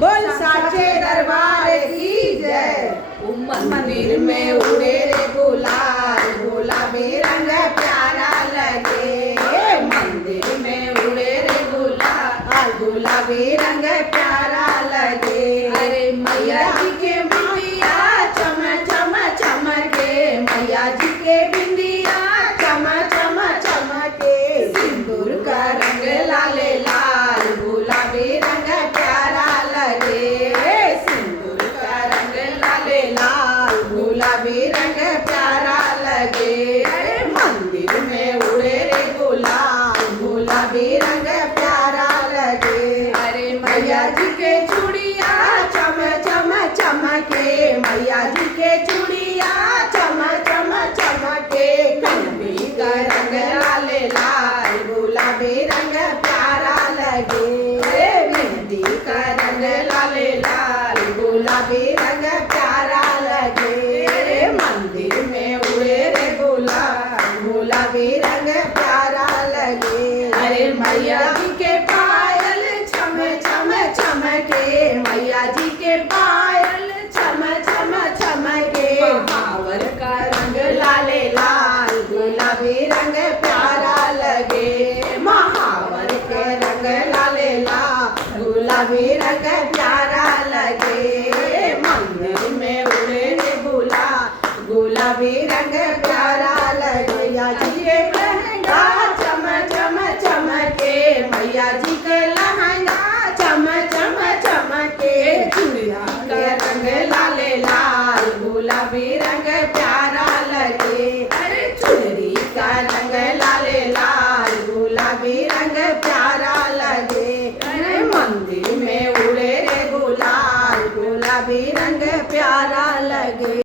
बोल साचे दरबार की जय। मंदिर में उड़े रे गुलाल, गुलाबी रंग प्यारा लगे। मंदिर में उड़े रे गुलाल, गुलाबी रंग प्यारा लगे। अरे मैया जी के बिंदिया चम चम चमके, मैया जी के बिंदिया चम चम चमके। सिंदूर का रंग लाले लाल, गुलाबी रंग प्यारा लगे। सिंदूर का रंग लाले लाल, गुलाबी रंग प्यारा लगे। अरे मंदिर में उड़े रे गुलाल, गुलाबी रंग प्यारा लगे। अरे मैया जी के चूड़िया चम चम चमके, मैया जी के चूड़िया चम चम चमके। मेहंदी का रंग लाले लाल, गुलाबी रंग प्यारा लगे। मेहंदी का रंग लाले लाल, गुलाबी रंग प्यारा लगे। मंदिर में उड़े रे गुलाल, गुलाबी रंग प्यारा लगे। अरे मैया जी के पायल छम छम चमके, मैया जी के पायल छम छम चमके। महावर का रंग लाले लाल, गुलाबी रंग प्यारा लगे। महावर के रंग लाले लाल, गुलाबी रंग प्यारा लगे। मंदिर में उड़े रे गुलाल, गुलाबी रंग प्यारा लगे। मैया जी के लहंगा चम चम चमके, मैया जी के लहंगा चम चम चमके। चूड़िया के रंग लाले लाल, गुलाबी रंग प्यारा लगे। अरे चुनरी का रंग लाले लाल, गुलाबी रंग प्यारा लगे। अरे मंदिर में उड़े रे गुलाल, गुलाबी रंग प्यारा लगे।